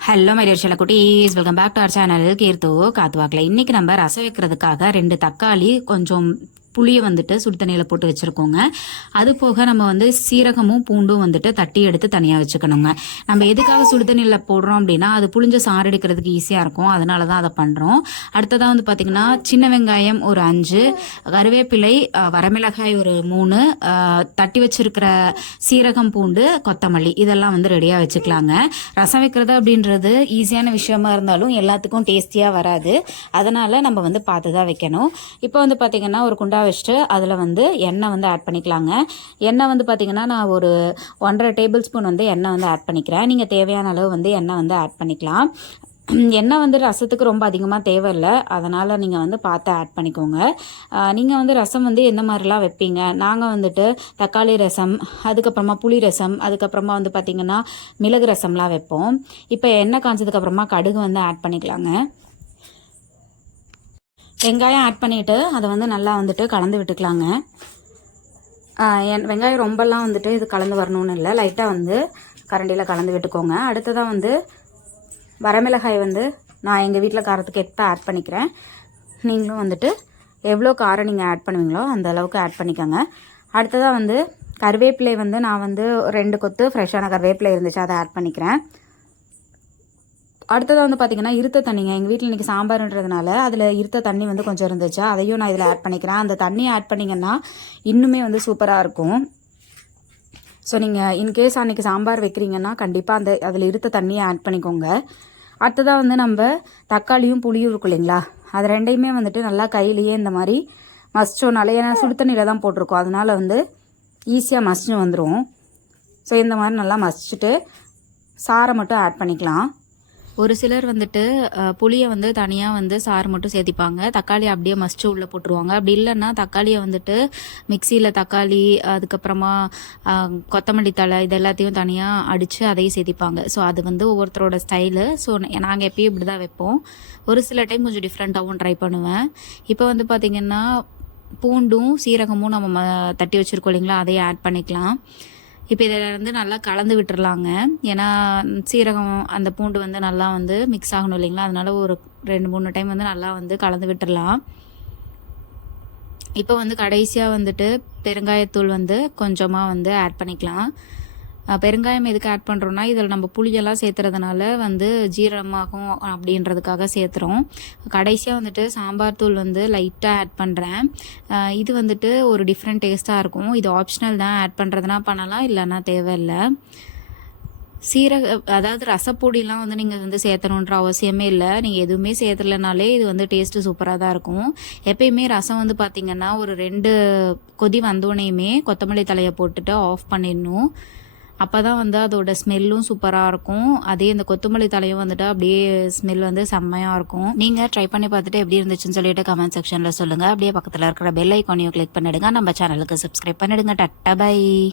Hello my dear செல்ல குட்டீஸ் welcome back to our channel கீர்த்து காத்துவாக்கில் இன்னைக்கு நம்ம ரசம் வைக்கிறதுக்காக ரெண்டு தக்காளி கொஞ்சம் புளியை வந்துட்டு சுடு தண்ணியில் போட்டு வச்சுருக்கோங்க. அது போக நம்ம வந்து சீரகமும் பூண்டும் வந்துட்டு தட்டி எடுத்து தனியாக வச்சுக்கணுங்க. நம்ம எதுக்காக சுடு தண்ணியில் போடுறோம் அப்படின்னா அது புளிஞ்ச சாறு எடுக்கிறதுக்கு ஈஸியாக இருக்கும். அதனால தான் அதை பண்ணுறோம் அடுத்ததாக வந்து பார்த்திங்கன்னா சின்ன வெங்காயம் ஒரு அஞ்சு கருவேப்பிலை வரமிளகாய் ஒரு மூணு தட்டி வச்சிருக்கிற சீரகம் பூண்டு கொத்தமல்லி இதெல்லாம் வந்து ரெடியாக வச்சுக்கலாங்க. ரசம் வைக்கிறது அப்படின்றது ஈஸியான விஷயமா இருந்தாலும் எல்லாத்துக்கும் டேஸ்டியாக வராது. அதனால் நம்ம வந்து பார்த்து தான் வைக்கணும். இப்போ வந்து பார்த்திங்கன்னா ஒரு குண்டா வச்சுட்டு அதில் வந்து எண்ணெய் வந்து ஆட் பண்ணிக்கலாங்க. எண்ணெய் வந்து பார்த்திங்கன்னா நான் ஒரு ஒன்றரை டேபிள் ஸ்பூன் வந்து எண்ணெய் வந்து ஆட் பண்ணிக்கிறேன். நீங்கள் தேவையான அளவு வந்து எண்ணெய் வந்து ஆட் பண்ணிக்கலாம். எண்ணெய் வந்து ரசத்துக்கு ரொம்ப அதிகமாக தேவையில்லை. அதனால் நீங்கள் வந்து பார்த்து ஆட் பண்ணிக்கோங்க. நீங்கள் வந்து ரசம் வந்து எந்த மாதிரிலாம் வைப்பீங்க? நாங்கள் வந்துட்டு தக்காளி ரசம் அதுக்கப்புறமா புளி ரசம் அதுக்கப்புறமா வந்து பார்த்திங்கன்னா மிளகு ரசம்லாம் வைப்போம். இப்போ எண்ணெய் காஞ்சதுக்கப்புறமா கடுகு வந்து ஆட் பண்ணிக்கலாங்க. வெங்காயம் ஆட் பண்ணிவிட்டு அதை வந்து நல்லா வந்துட்டு கலந்து விட்டுக்கலாங்க. என் வெங்காயம் ரொம்பலாம் வந்துட்டு இது கலந்து வரணும்னு இல்லை. லைட்டாக வந்து கரண்டியில் கலந்து விட்டுக்கோங்க. அடுத்ததாக வந்து வரமிளகாய் வந்து நான் எங்கள் வீட்டில் காரத்துக்கு எப்போ ஆட் பண்ணிக்கிறேன். நீங்களும் வந்துட்டு எவ்வளோ காரம் நீங்கள் ஆட் பண்ணுவீங்களோ அந்த அளவுக்கு ஆட் பண்ணிக்கோங்க. அடுத்ததாக வந்து கருவேப்பிலை வந்து நான் வந்து ரெண்டு கொத்து ஃப்ரெஷ்ஷான கருவேப்பிலை இருந்துச்சு அதை ஆட் பண்ணிக்கிறேன். அடுத்ததாக வந்து பார்த்தீங்கன்னா இருத்த தண்ணிங்க. எங்கள் வீட்டில் இன்றைக்கி சாம்பார்ன்றதுனால அதில் இருத்த தண்ணி வந்து கொஞ்சம் இருந்துச்சு. அதையும் நான் இதில் ஆட் பண்ணிக்கிறேன். அந்த தண்ணியை ஆட் பண்ணிங்கன்னா இன்னுமே வந்து சூப்பராக இருக்கும். ஸோ நீங்கள் இன்கேஸ் அன்றைக்கி சாம்பார் வைக்கிறீங்கன்னா கண்டிப்பாக அந்த அதில் இருத்த தண்ணியை ஆட் பண்ணிக்கோங்க. அடுத்ததாக வந்து நம்ம தக்காளியும் புளியும் இருக்கும் இல்லைங்களா? அது ரெண்டையுமே வந்துட்டு நல்லா கையிலேயே இந்த மாதிரி மசிச்சோனால ஏன்னா சுடு தண்ணியில் தான் போட்டிருக்கோம். அதனால வந்து ஈஸியாக மசிச்சு வந்துடும் ஸோ இந்த மாதிரி நல்லா மசிச்சுட்டு சாரை மட்டும் ஆட் பண்ணிக்கலாம். ஒரு சிலர் வந்துட்டு புளியை வந்து தனியாக வந்து சாறு மட்டும் சேர்த்திப்பாங்க தக்காளி அப்படியே மசிச்சு உள்ளே போட்டுருவாங்க. அப்படி இல்லைன்னா தக்காளியை வந்துட்டு மிக்சியில் தக்காளி அதுக்கப்புறமா கொத்தமல்லி தழை இது எல்லாத்தையும் தனியாக அடித்து அதையும் சேர்த்திப்பாங்க ஸோ அது வந்து ஒவ்வொருத்தரோட ஸ்டைலு ஸோ நாங்கள் எப்பயும் இப்படி தான் வைப்போம். ஒரு சில டைம் கொஞ்சம் டிஃப்ரெண்ட்டாகவும் ட்ரை பண்ணுவேன். இப்போ வந்து பார்த்திங்கன்னா பூண்டும் சீரகமும் நம்ம ம- தட்டி வச்சுருக்கோம் இல்லைங்களா? அதையும் ஆட் பண்ணிக்கலாம். இப்போ இதில் வந்து நல்லா கலந்து விட்டுறலாங்க. ஏன்னா சீரகம் அந்த பூண்டு வந்து நல்லா வந்து மிக்ஸ் ஆகணும் இல்லைங்களா? அதனால ஒரு ரெண்டு மூணு டைம் வந்து நல்லா வந்து கலந்து விட்டுறலாம். இப்போ வந்து கடைசியாக வந்துட்டு பெருங்காயத்தூள் வந்து கொஞ்சமாக வந்து ஆட் பண்ணிக்கலாம். பெருங்காயம் எதுக்கு ஆட் பண்ணுறோன்னா இதில் நம்ம புளியெல்லாம் சேர்த்துறதுனால வந்து ஜீரணமாகும் அப்படின்றதுக்காக சேர்த்துறோம். கடைசியாக வந்துட்டு சாம்பார் தூள் வந்து லைட்டாக ஆட் பண்ணுறேன் இது வந்துட்டு ஒரு டிஃப்ரெண்ட் டேஸ்ட்டாக இருக்கும். இது ஆப்ஷனல் தான் ஆட் பண்ணுறதுனா பண்ணலாம் இல்லைன்னா தேவையில்லை. சீரக அதாவது ரசப்பொடிலாம் வந்து நீங்கள் வந்து சேர்த்தணுன்ற அவசியமே இல்லை. நீங்கள் எதுவுமே சேர்த்துலனாலே இது வந்து டேஸ்ட்டு சூப்பராக தான் இருக்கும். எப்பயுமே ரசம் வந்து பார்த்திங்கன்னா ஒரு ரெண்டு கொதி வந்தோடனேயுமே கொத்தமல்லி தலையை போட்டுட்டு ஆஃப் பண்ணிடணும். அப்போ தான் வந்து அதோட ஸ்மெல்லும் சூப்பராக இருக்கும். அதே இந்த கொத்தமல்லி தலையும் வந்துட்டு அப்படியே ஸ்மெல் வந்து செம்மையாக இருக்கும். நீங்கள் ட்ரை பண்ணி பார்த்துட்டு எப்படி இருந்துச்சுன்னு சொல்லிட்டு கமெண்ட் செக்ஷனில் சொல்லுங்கள் அப்படியே பக்கத்தில் இருக்கிற பெல் ஐக்கானையும் கிளிக் பண்ணிடுங்க. நம்ம சேனலுக்கு சப்ஸ்கிரைப் பண்ணிடுங்க. Ta-ta by